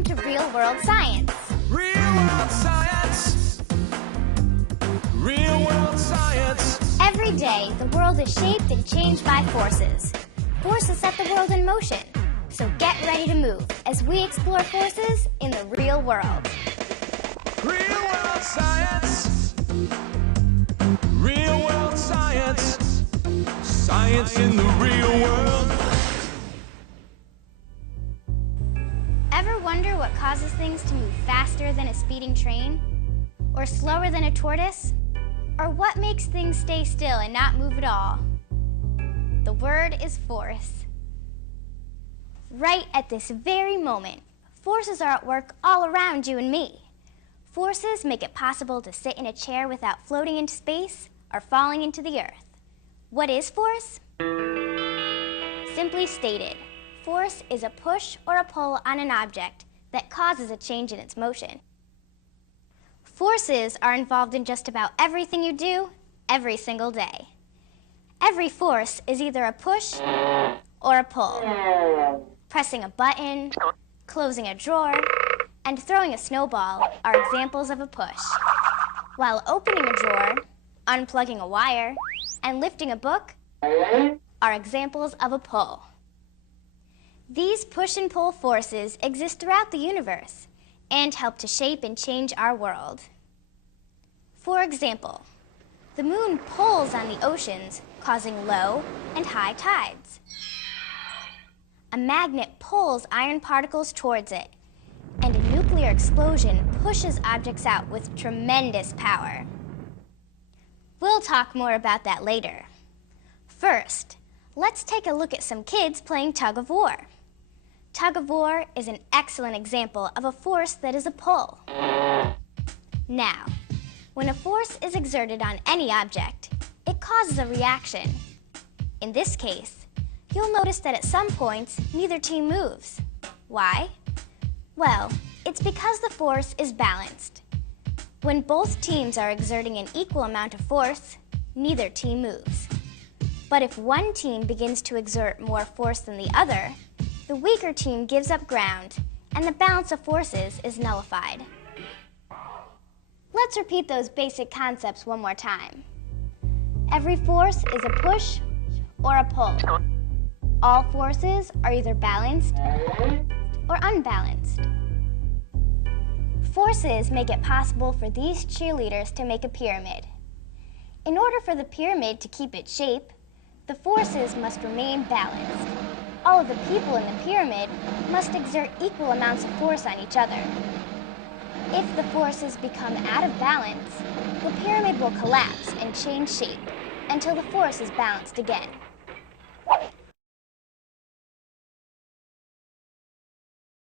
Welcome to Real World Science. Real World Science. Real World Science. Every day, the world is shaped and changed by forces. Forces set the world in motion. So get ready to move as we explore forces in the real world. Real World Science. Real World Science. Science in the real world. Ever wonder what causes things to move faster than a speeding train? Or slower than a tortoise? Or what makes things stay still and not move at all? The word is force. Right at this very moment, forces are at work all around you and me. Forces make it possible to sit in a chair without floating into space or falling into the earth. What is force? Simply stated, force is a push or a pull on an object that causes a change in its motion. Forces are involved in just about everything you do every single day. Every force is either a push or a pull. Pressing a button, closing a drawer, and throwing a snowball are examples of a push, while opening a drawer, unplugging a wire, and lifting a book are examples of a pull. These push and pull forces exist throughout the universe and help to shape and change our world. For example, the moon pulls on the oceans, causing low and high tides. A magnet pulls iron particles towards it, and a nuclear explosion pushes objects out with tremendous power. We'll talk more about that later. First, let's take a look at some kids playing tug of war. Tug of war is an excellent example of a force that is a pull. Now, when a force is exerted on any object, it causes a reaction. In this case, you'll notice that at some points, neither team moves. Why? Well, it's because the force is balanced. When both teams are exerting an equal amount of force, neither team moves. But if one team begins to exert more force than the other, the weaker team gives up ground, and the balance of forces is nullified. Let's repeat those basic concepts one more time. Every force is a push or a pull. All forces are either balanced or unbalanced. Forces make it possible for these cheerleaders to make a pyramid. In order for the pyramid to keep its shape, the forces must remain balanced. All of the people in the pyramid must exert equal amounts of force on each other. If the forces become out of balance, the pyramid will collapse and change shape until the force is balanced again.